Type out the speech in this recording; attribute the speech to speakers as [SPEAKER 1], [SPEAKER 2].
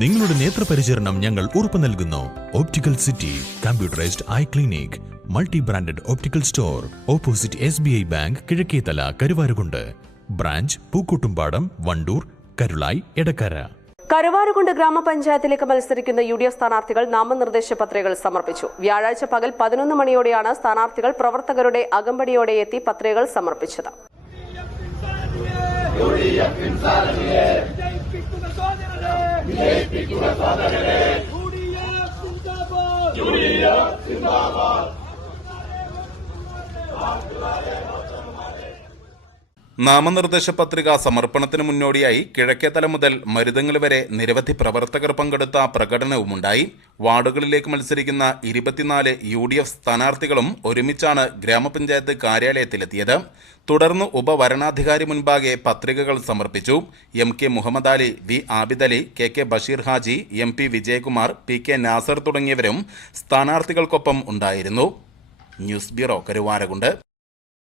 [SPEAKER 1] നിങ്ങളുടെ നേത്രപരിചരണം ഞങ്ങൾ ഉറപ്പു നൽകുന്നു. Optical city computerised eye clinic multi branded optical store opposite S B I bank Kizhakkethala Karuvarakundu branch Pookkottumpadam Wandoor Karulai Edakkara
[SPEAKER 2] Karuvarakundu ഗ്രാമപഞ്ചായത്തിലേക്ക് മത്സരിക്കുന്ന U D F സ്ഥാനാർത്ഥികൾ നാമനിർദ്ദേശ പത്രികകൾ സമർപ്പിച്ചു. വ്യാഴാഴ്ച പകൽ പതിനൊന്ന് മണിയോടെയാണ് സ്ഥാനാർത്ഥികൾ പ്രവർത്തകരുടെ അകമ്പടിയോടെ എത്തി പത്രികകൾ സമർപ്പിച്ചത്.
[SPEAKER 3] സോദരരെ യു ഡി എഫ് സിന്ദാബാദ്
[SPEAKER 4] നാമനിർദ്ദേശ പത്രിക സമർപ്പണത്തിന് മുന്നോടിയായി കിഴക്കേതല മുതൽ മരുതങ്ങൾ വരെ നിരവധി പ്രവർത്തകർ പങ്കെടുത്ത പ്രകടനവുമുണ്ടായി. വാർഡുകളിലേക്ക് മത്സരിക്കുന്ന ഇരുപത്തിനാല് യു ഡി എഫ് സ്ഥാനാർത്ഥികളും ഒരുമിച്ചാണ് ഗ്രാമപഞ്ചായത്ത് കാര്യാലയത്തിലെത്തിയത്. തുടർന്ന് ഉപവരണാധികാരി മുൻപാകെ പത്രികകൾ സമർപ്പിച്ചു. M K Muhammad Ali V Abid Ali K K Basheer Haji M P Vijayakumar P K Nasar തുടങ്ങിയവരും സ്ഥാനാർത്ഥികൾക്കൊപ്പം ഉണ്ടായിരുന്നു. News bureau Karuvarakundu.